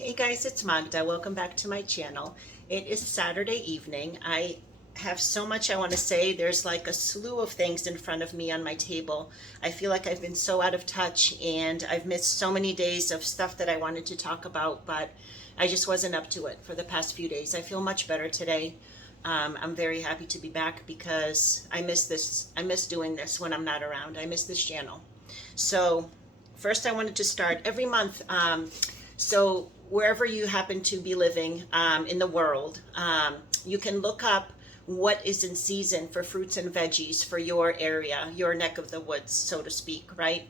Hey guys, it's Magda. Welcome back to my channel. It is Saturday evening. I have so much I want to say. There's like a slew of things in front of me on my table. I feel like I've been so out of touch and I've missed so many days of stuff that I wanted to talk about, but I just wasn't up to it for the past few days. I feel much better today. I'm very happy to be back because I miss this. I miss doing this when I'm not around. I miss this channel. So first I wanted to start every month. So wherever you happen to be living in the world, you can look up what is in season for fruits and veggies for your area, your neck of the woods, so to speak, right?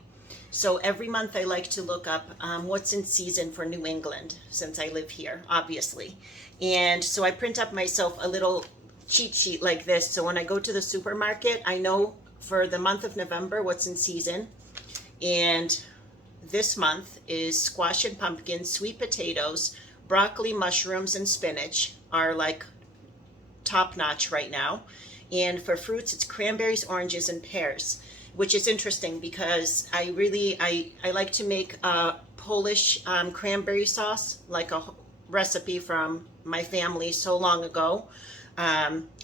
So every month I like to look up what's in season for New England, since I live here, obviously. And so I print up myself a little cheat sheet like this. So when I go to the supermarket, I know for the month of November what's in season. And this month is squash and pumpkin, sweet potatoes, broccoli, mushrooms, and spinach are like top notch right now. And for fruits, it's cranberries, oranges, and pears, which is interesting because I like to make a Polish cranberry sauce, like a recipe from my family so long ago,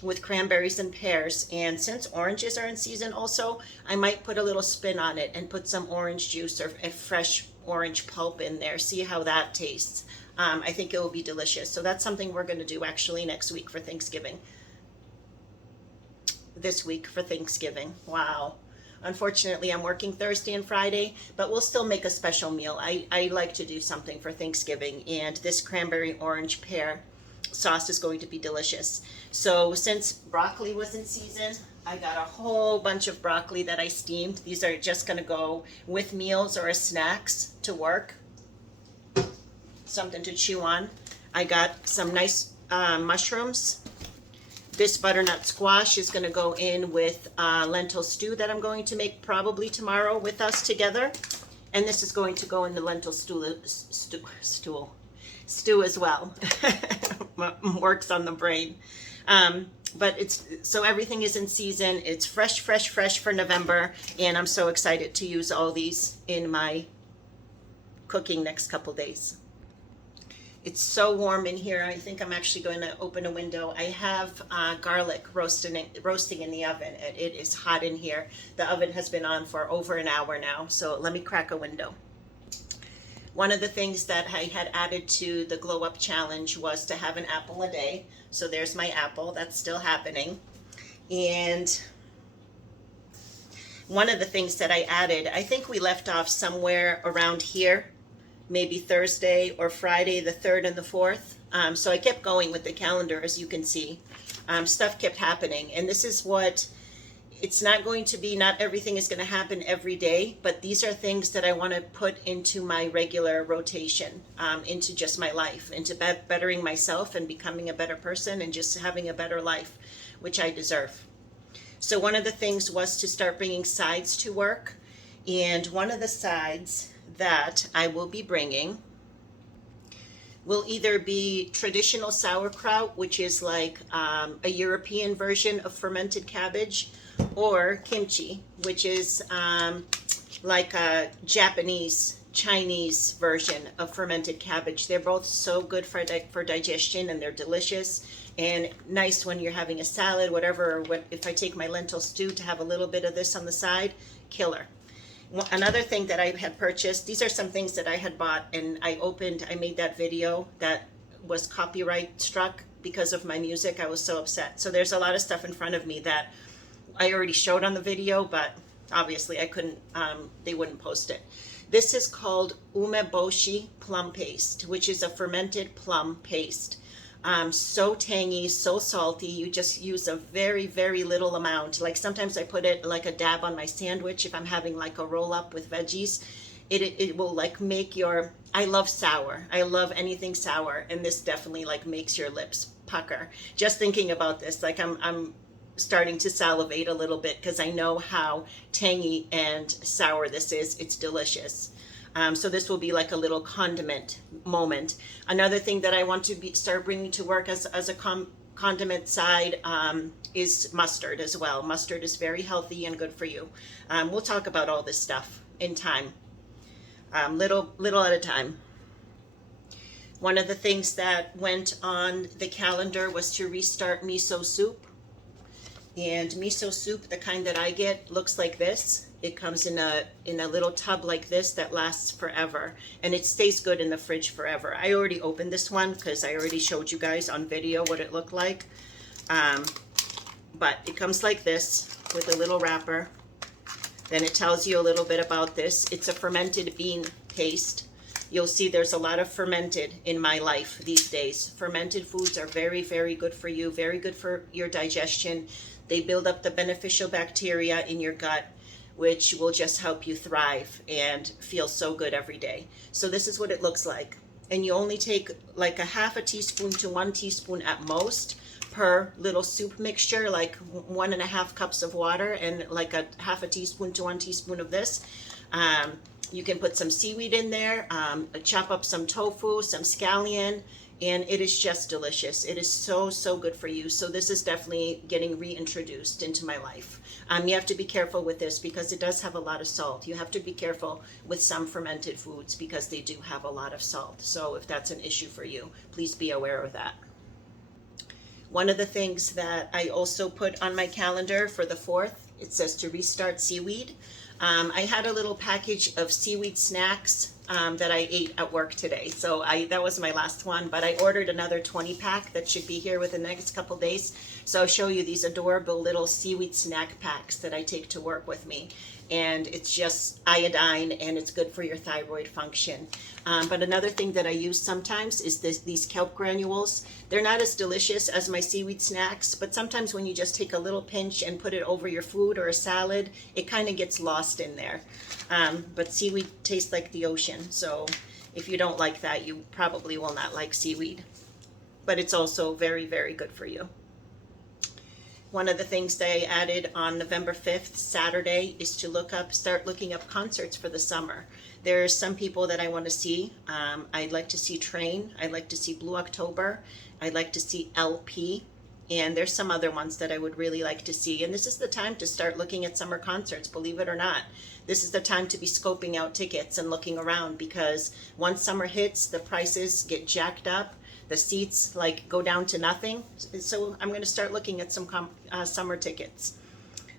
with cranberries and pears. And since oranges are in season also, I might put a little spin on it and put some orange juice or a fresh orange pulp in there. See how that tastes. I think it will be delicious. So that's something we're going to do actually next week for Thanksgiving. This week for Thanksgiving. Wow. Unfortunately, I'm working Thursday and Friday, but we'll still make a special meal. I like to do something for Thanksgiving, and this cranberry orange pear sauce is going to be delicious. So since broccoli was in season, I got a whole bunch of broccoli that I steamed. These are just going to go with meals or as snacks to work, something to chew on. I got some nice mushrooms. This butternut squash is going to go in with lentil stew that I'm going to make probably tomorrow with us together. And this is going to go in the lentil stew as well. Works on the brain. But it's so everything is in season. It's fresh for November. And I'm so excited to use all these in my cooking next couple days. It's so warm in here. I think I'm actually going to open a window. I have garlic roasting in the oven. It is hot in here. The oven has been on for over an hour now. So let me crack a window. One of the things that I had added to the Glow Up Challenge was to have an apple a day. So there's my apple. That's still happening. And one of the things that I added, I think we left off somewhere around here, maybe Thursday or Friday, the 3rd and the 4th. So I kept going with the calendar, as you can see. Stuff kept happening. And this is what, it's not going to be, not everything is going to happen every day, but these are things that I want to put into my regular rotation, into just my life, into bettering myself and becoming a better person and just having a better life, which I deserve. So one of the things was to start bringing sides to work. And one of the sides that I will be bringing will either be traditional sauerkraut, which is like a European version of fermented cabbage, or kimchi, which is like a Japanese, Chinese version of fermented cabbage. They're both so good for digestion, and they're delicious and nice when you're having a salad, whatever. If I take my lentil stew to have a little bit of this on the side, killer. Another thing that I had purchased, these are some things that I had bought, and I made that video that was copyright struck because of my music. I was so upset. So there's a lot of stuff in front of me that I already showed on the video, but obviously I couldn't, they wouldn't post it. This is called umeboshi plum paste, which is a fermented plum paste. So tangy, so salty. You just use a very little amount. Like sometimes I put it like a dab on my sandwich if I'm having like a roll up with veggies. It will like make your, I love sour. I love anything sour, and this definitely like makes your lips pucker. Just thinking about this, like I'm starting to salivate a little bit because I know how tangy and sour this is. It's delicious. So this will be like a little condiment moment. Another thing that I want to start bringing to work as a condiment side is mustard as well. Mustard is very healthy and good for you. We'll talk about all this stuff in time, little at a time. One of the things that went on the calendar was to restart miso soup. And miso soup, the kind that I get, looks like this. It comes in a little tub like this that lasts forever, and it stays good in the fridge forever. I already opened this one because I already showed you guys on video what it looked like. But it comes like this with a little wrapper. Then it tells you a little bit about this. It's a fermented bean paste. You'll see there's a lot of fermented in my life these days. Fermented foods are very, very good for you, very good for your digestion. They build up the beneficial bacteria in your gut, which will just help you thrive and feel so good every day. So this is what it looks like. And you only take like a half a teaspoon to 1 teaspoon at most per little soup mixture, like 1.5 cups of water and like a half a teaspoon to 1 teaspoon of this. You can put some seaweed in there, chop up some tofu, some scallion, and it is just delicious. It is so, so good for you. So this is definitely getting reintroduced into my life. You have to be careful with this because it does have a lot of salt. You have to be careful with some fermented foods because they do have a lot of salt. So if that's an issue for you, please be aware of that. One of the things that I also put on my calendar for the 4th, it says to restart seaweed. I had a little package of seaweed snacks that I ate at work today. So that was my last one, but I ordered another 20 pack that should be here within the next couple days. So I'll show you these adorable little seaweed snack packs that I take to work with me. And it's just iodine and it's good for your thyroid function. But another thing that I use sometimes is these kelp granules. They're not as delicious as my seaweed snacks, but sometimes when you just take a little pinch and put it over your food or a salad, it kind of gets lost in there. But seaweed tastes like the ocean, so if you don't like that, you probably will not like seaweed. But it's also very, very good for you. One of the things that I added on November 5th, Saturday, is to start looking up concerts for the summer. There's some people that I want to see. I'd like to see Train. I'd like to see Blue October. I'd like to see LP. And there's some other ones that I would really like to see. And this is the time to start looking at summer concerts, believe it or not. This is the time to be scoping out tickets and looking around because once summer hits, the prices get jacked up. The seats like go down to nothing. So I'm going to start looking at some summer tickets.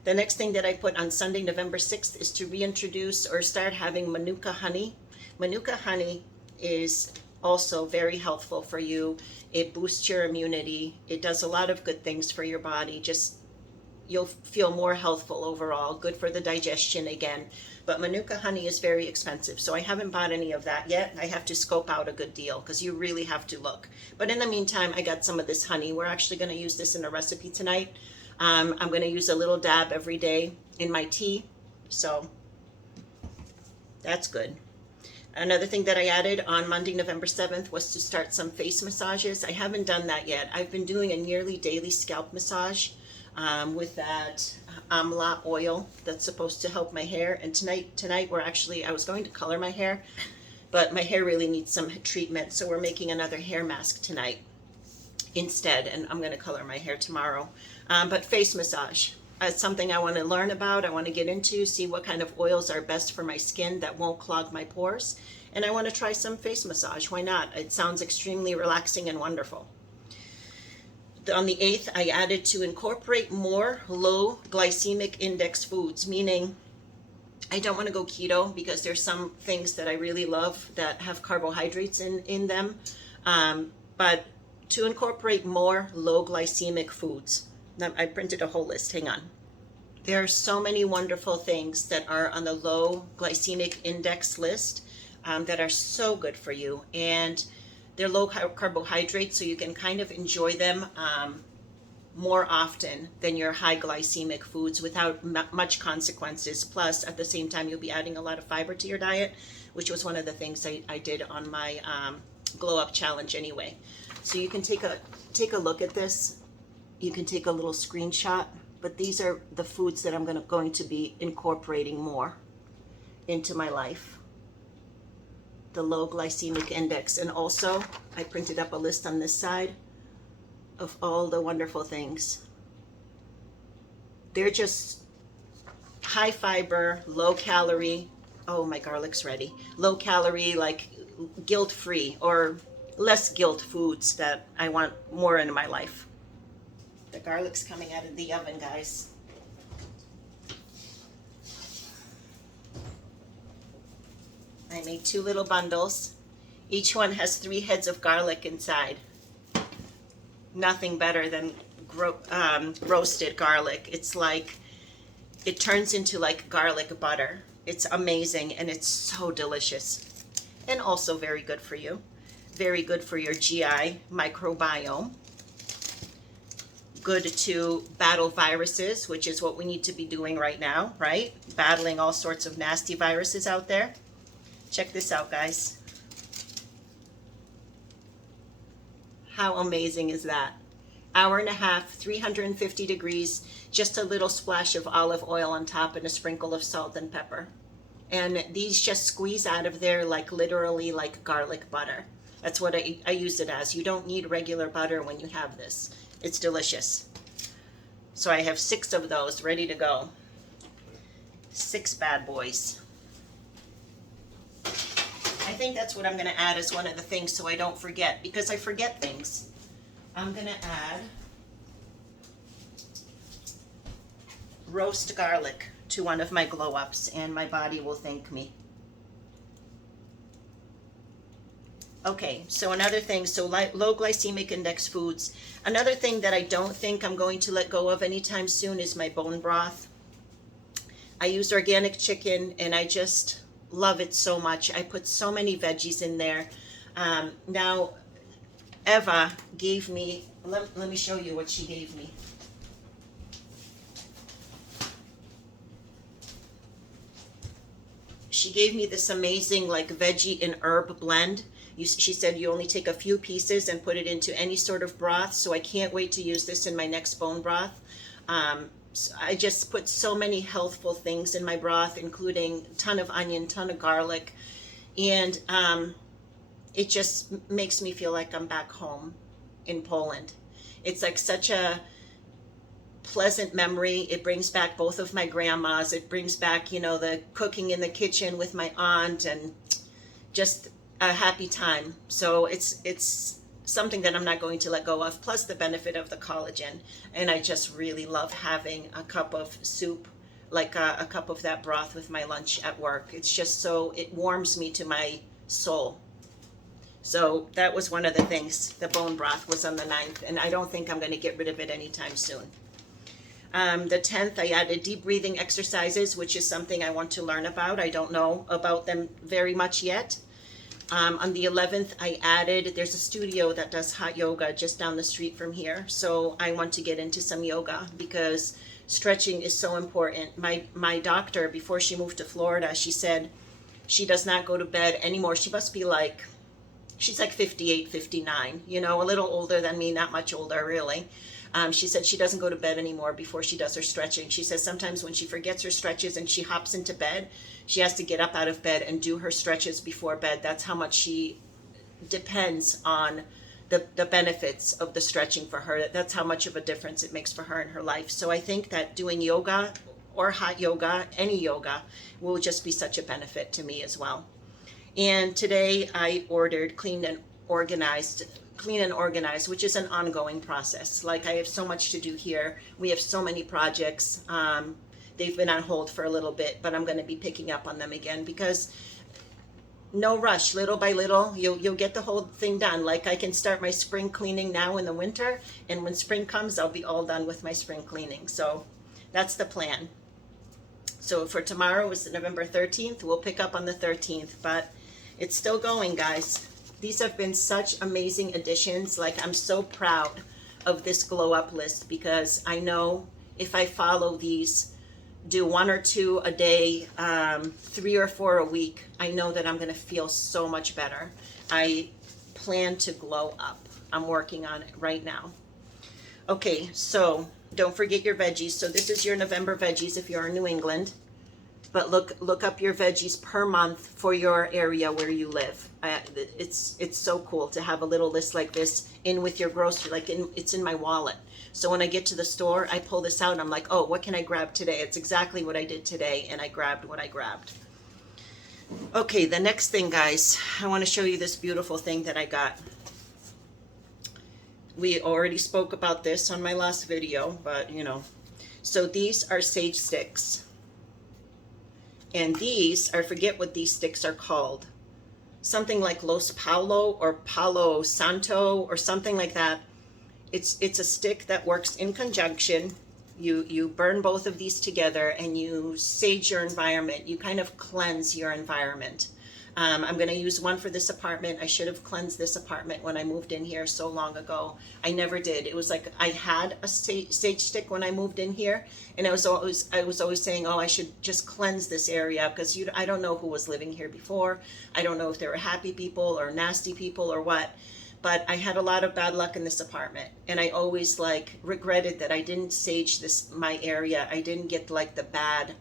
The next thing that I put on Sunday, November 6th, is to reintroduce or start having Manuka honey. Manuka honey is also very helpful for you. It boosts your immunity. It does a lot of good things for your body. You'll feel more healthful overall, good for the digestion again. But Manuka honey is very expensive, so I haven't bought any of that yet. I have to scope out a good deal because you really have to look. But in the meantime, I got some of this honey. We're actually going to use this in a recipe tonight. I'm going to use a little dab every day in my tea, so that's good. Another thing that I added on Monday, November 7th was to start some face massages. I haven't done that yet. I've been doing a nearly daily scalp massage with that amla oil that's supposed to help my hair. And tonight I was going to color my hair, but my hair really needs some treatment. So we're making another hair mask tonight instead, and I'm going to color my hair tomorrow. But face massage is something I want to learn about. I want to get into, see what kind of oils are best for my skin that won't clog my pores. And I want to try some face massage. Why not? It sounds extremely relaxing and wonderful. On the 8th, I added to incorporate more low glycemic index foods, meaning I don't want to go keto because there's some things that I really love that have carbohydrates in them. But to incorporate more low glycemic foods. Now, I printed a whole list, hang on. There are so many wonderful things that are on the low glycemic index list that are so good for you. And they're low carbohydrates, so you can kind of enjoy them more often than your high glycemic foods without much consequences. Plus, at the same time, you'll be adding a lot of fiber to your diet, which was one of the things I did on my Glow Up Challenge anyway. So you can take a look at this. You can take a little screenshot, but these are the foods that I'm going to be incorporating more into my life. The low glycemic index. And also I printed up a list on this side of all the wonderful things. They're just high fiber, low calorie. Oh, my garlic's ready. Low calorie, like guilt-free or less guilt foods that I want more in my life. The garlic's coming out of the oven, guys. I made 2 little bundles. Each one has 3 heads of garlic inside. Nothing better than roasted garlic. It's like, it turns into like garlic butter. It's amazing and it's so delicious. And also very good for you. Very good for your GI microbiome. Good to battle viruses, which is what we need to be doing right now, right? Battling all sorts of nasty viruses out there. Check this out, guys. How amazing is that? Hour and a half, 350 degrees, just a little splash of olive oil on top and a sprinkle of salt and pepper. And these just squeeze out of there like literally like garlic butter. That's what I use it as. You don't need regular butter when you have this. It's delicious. So I have 6 of those ready to go. 6 bad boys. I think that's what I'm going to add as one of the things so I don't forget, because I forget things. I'm going to add roast garlic to one of my glow ups and my body will thank me. Okay, so another thing, so low glycemic index foods. Another thing that I don't think I'm going to let go of anytime soon is my bone broth. I use organic chicken and I just love it so much. I put so many veggies in there. Now, Eva gave me, let me show you what she gave me. She gave me this amazing like veggie and herb blend. She said you only take a few pieces and put it into any sort of broth. So I can't wait to use this in my next bone broth. So I just put so many healthful things in my broth, including a ton of onion, ton of garlic. And it just makes me feel like I'm back home in Poland. It's like such a pleasant memory. It brings back both of my grandmas. It brings back, you know, the cooking in the kitchen with my aunt and just a happy time. So it's something that I'm not going to let go of, plus the benefit of the collagen. And I just really love having a cup of soup, like a cup of that broth with my lunch at work. It's just so, it warms me to my soul. So that was one of the things. The bone broth was on the 9th, and I don't think I'm going to get rid of it anytime soon. The 10th, I added deep breathing exercises, which is something I want to learn about. I don't know about them very much yet. On the 11th, I added, there's a studio that does hot yoga just down the street from here. So I want to get into some yoga because stretching is so important. My doctor, before she moved to Florida, she said she does not go to bed anymore. She must be like, she's like 58, 59, you know, a little older than me, not much older really. She said she doesn't go to bed anymore before she does her stretching. She says sometimes when she forgets her stretches and she hops into bed, she has to get up out of bed and do her stretches before bed. That's how much she depends on the benefits of the stretching for her. That's how much of a difference it makes for her in her life. So I think that doing yoga or hot yoga, any yoga, will just be such a benefit to me as well. And today I ordered Clean and Organized, which is an ongoing process. Like I have so much to do here. We have so many projects. They've been on hold for a little bit, but I'm going to be picking up on them again because no rush, little by little, you'll get the whole thing done. Like I can start my spring cleaning now in the winter, and when spring comes, I'll be all done with my spring cleaning. So that's the plan. So for tomorrow is November 13th. We'll pick up on the 13th, but it's still going, guys. These have been such amazing additions. Like I'm so proud of this glow up list because I know if I follow these, do 1 or 2 a day, 3 or 4 a week, I know that I'm going to feel so much better. I plan to glow up. I'm working on it right now. Okay, so don't forget your veggies. So this is your November veggies if you're in New England. But look up your veggies per month for your area where you live. It's so cool to have a little list like this in with your grocery, like it's in my wallet. So when I get to the store, I pull this out and I'm like, oh, what can I grab today? It's exactly what I did today, and I grabbed what I grabbed. Okay, the next thing, guys, I want to show you this beautiful thing that I got. we already spoke about this on my last video, but you know. So these are sage sticks. And these, I forget what these sticks are called. Something like Los Paulo or Palo Santo or something like that. It's a stick that works in conjunction. You burn both of these together and you sage your environment. You kind of cleanse your environment. I'm going to use one for this apartment. I should have cleansed this apartment when I moved in here so long ago. I never did. It was like I had a sage stick when I moved in here, and I was always saying, oh, I should just cleanse this area because I don't know who was living here before. I don't know if they were happy people or nasty people or what. But I had a lot of bad luck in this apartment, and I always like regretted that I didn't sage my area. I didn't get like the bad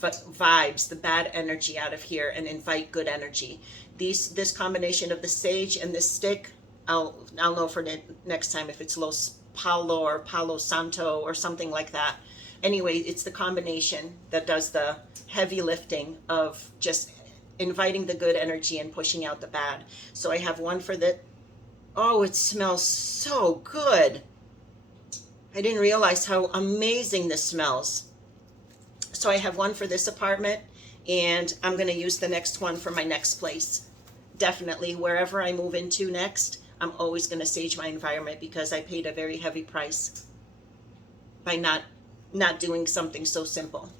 vibes, the bad energy out of here and invite good energy. This combination of the sage and this stick, I'll know for next time if it's Los Paulo or Palo Santo or something like that. Anyway, it's the combination that does the heavy lifting of just inviting the good energy and pushing out the bad. So I have one for the, oh, it smells so good. I didn't realize how amazing this smells. So I have one for this apartment, and I'm going to use the next one for my next place. Definitely, wherever I move into next, I'm always going to sage my environment because I paid a very heavy price by not doing something so simple.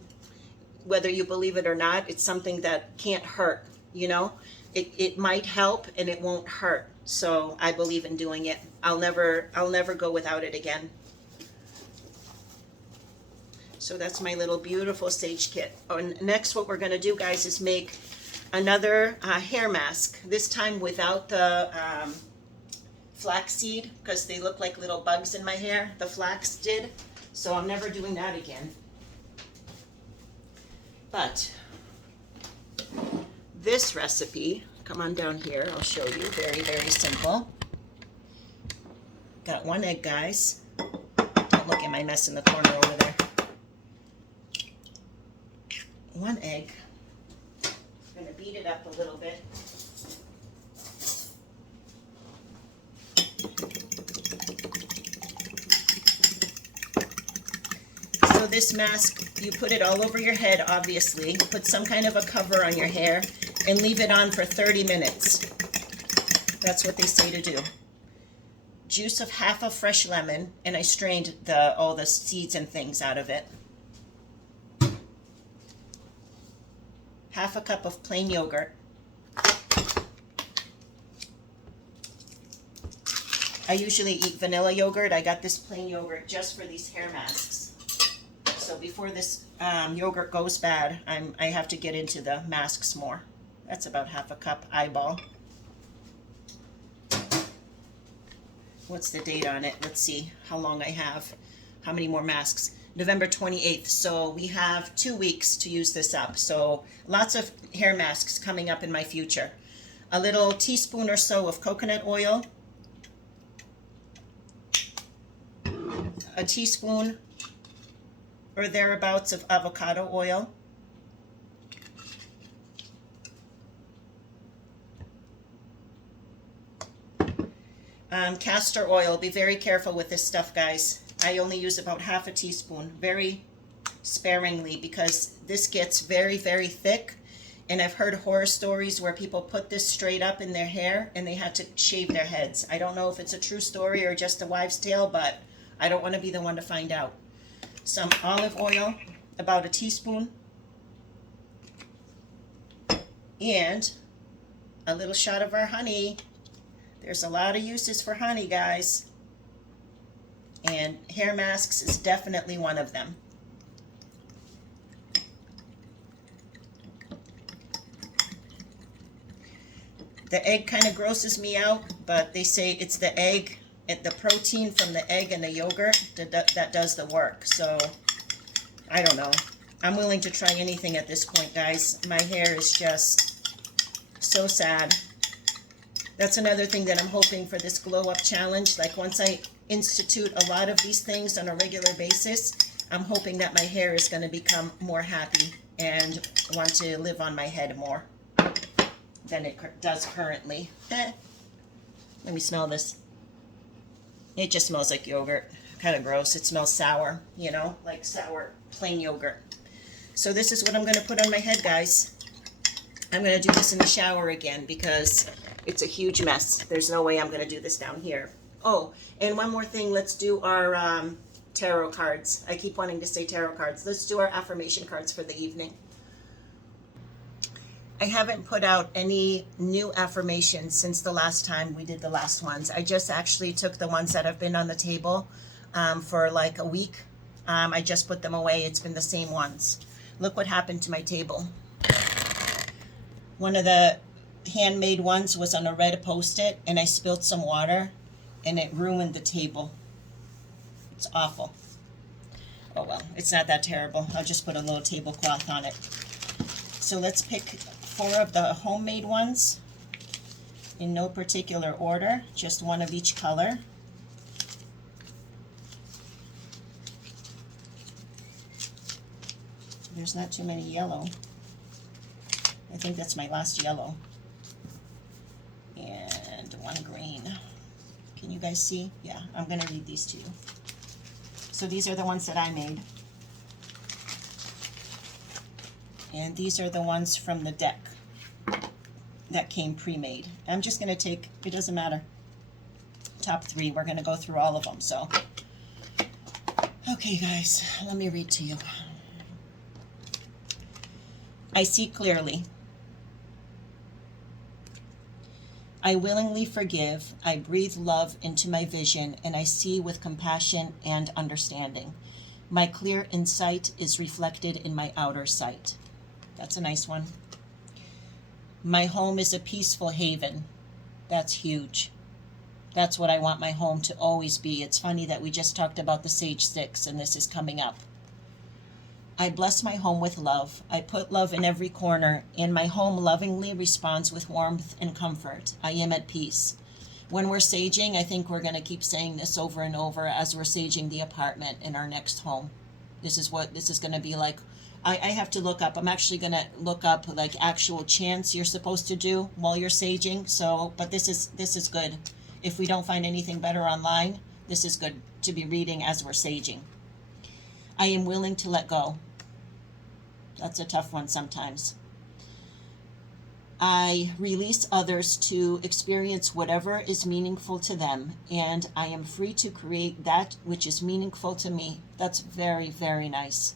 Whether you believe it or not, it's something that can't hurt, you know? It might help and it won't hurt. So I believe in doing it. I'll never go without it again. So that's my little beautiful sage kit. Oh, and next what we're going to do, guys, is make another hair mask. This time without the flaxseed, because they look like little bugs in my hair. The flax did. So I'm never doing that again. But this recipe, come on down here, I'll show you. Very, very simple. Got one egg, guys. Don't look at my mess in the corner over there. One egg. I'm going to beat it up a little bit. So this mask, you put it all over your head, obviously. Put some kind of a cover on your hair and leave it on for 30 minutes. That's what they say to do. Juice of half a fresh lemon, and I strained all the seeds and things out of it. Half a cup of plain yogurt. I usually eat vanilla yogurt. I got this plain yogurt just for these hair masks. So before this yogurt goes bad, I have to get into the masks more. That's about half a cup eyeball. What's the date on it? Let's see how long I have. How many more masks? November 28th. So we have 2 weeks to use this up. So lots of hair masks coming up in my future. A little teaspoon or so of coconut oil. A teaspoon or thereabouts of avocado oil. Castor oil. Be very careful with this stuff, guys. I only use about half a teaspoon, very sparingly, because this gets very, very thick. And I've heard horror stories where people put this straight up in their hair and they had to shave their heads. I don't know if it's a true story or just a wives' tale, but I don't want to be the one to find out. Some olive oil, about a teaspoon. And a little shot of our honey. There's a lot of uses for honey, guys. And hair masks is definitely one of them. The egg kind of grosses me out, but they say it's the egg, the protein from the egg and the yogurt that does the work. So, I don't know. I'm willing to try anything at this point, guys. My hair is just so sad. That's another thing that I'm hoping for this Glow Up Challenge. Like once I institute a lot of these things on a regular basis, I'm hoping that my hair is going to become more happy and want to live on my head more than it does currently. Let me smell this. It just smells like yogurt. Kind of gross. It smells sour, you know, like sour plain yogurt. So this is what I'm going to put on my head, guys. I'm going to do this in the shower again because it's a huge mess. There's no way I'm going to do this down here. Oh, and one more thing. Let's do our tarot cards. I keep wanting to say tarot cards. Let's do our affirmation cards for the evening. I haven't put out any new affirmations since the last time we did the last ones. I just actually took the ones that have been on the table for like a week. I just put them away. It's been the same ones. Look what happened to my table. One of the handmade ones was on a red Post-it, and I spilled some water, and it ruined the table. It's awful. Oh well, it's not that terrible. I'll just put a little tablecloth on it. So let's pick 4 of the homemade ones in no particular order, just one of each color. There's not too many yellow. I think that's my last yellow. And one green. Can you guys see? Yeah, I'm going to read these to you. So these are the ones that I made. And these are the ones from the deck that came pre-made. I'm just going to take, it doesn't matter, top 3. We're going to go through all of them. So, okay guys, let me read to you. I see clearly. I willingly forgive. I breathe love into my vision, and I see with compassion and understanding. My clear insight is reflected in my outer sight. That's a nice one. My home is a peaceful haven. That's huge. That's what I want my home to always be. It's funny that we just talked about the sage sticks, and this is coming up. I bless my home with love. I put love in every corner, and my home lovingly responds with warmth and comfort. I am at peace. When we're saging, I think we're going to keep saying this over and over as we're saging the apartment in our next home. This is what this is going to be like. I have to look up. I'm actually going to look up like actual chants you're supposed to do while you're saging. So, but this is good. If we don't find anything better online, this is good to be reading as we're saging. I am willing to let go. That's a tough one sometimes. I release others to experience whatever is meaningful to them, and I am free to create that which is meaningful to me. That's very, very nice.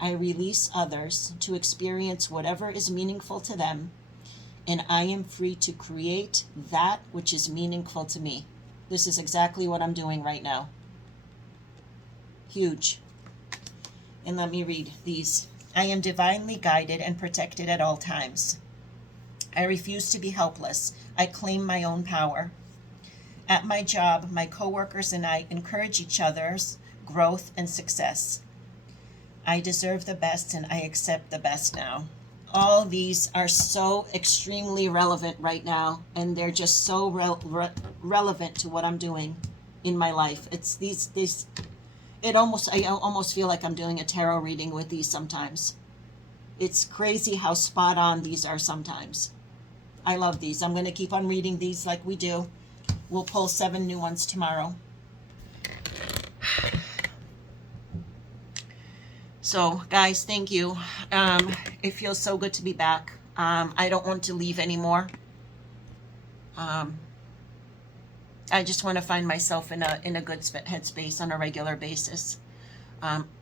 I release others to experience whatever is meaningful to them, and I am free to create that which is meaningful to me. This is exactly what I'm doing right now. Huge. And let me read these. I am divinely guided and protected at all times. I refuse to be helpless. I claim my own power. At my job, my coworkers and I encourage each other's growth and success. I deserve the best and I accept the best now. All these are so extremely relevant right now, and they're just so relevant to what I'm doing in my life. It's these I almost feel like I'm doing a tarot reading with these sometimes. It's crazy how spot on these are sometimes. I love these. I'm going to keep on reading these like we do. We'll pull 7 new ones tomorrow. So, guys, thank you. It feels so good to be back. I don't want to leave anymore. I just want to find myself in a good headspace on a regular basis.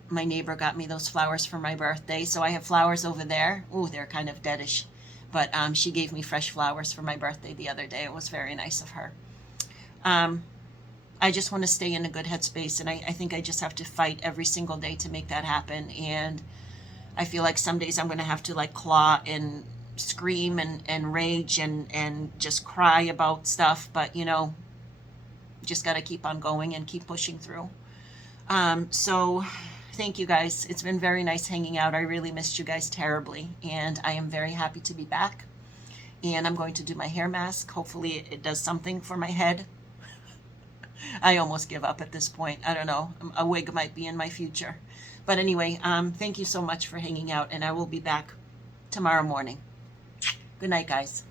My neighbor got me those flowers for my birthday, so I have flowers over there. Ooh, they're kind of deadish. But she gave me fresh flowers for my birthday the other day. It was very nice of her. I just want to stay in a good headspace, and I think I just have to fight every single day to make that happen. And I feel like some days I'm going to have to like claw and scream and rage and just cry about stuff. But, you know, just got to keep on going and keep pushing through. So thank you guys. It's been very nice hanging out. I really missed you guys terribly, and I am very happy to be back. And I'm going to do my hair mask. Hopefully it does something for my head. I almost give up at this point. I don't know. A wig might be in my future. But anyway, thank you so much for hanging out, and I will be back tomorrow morning. Good night, guys.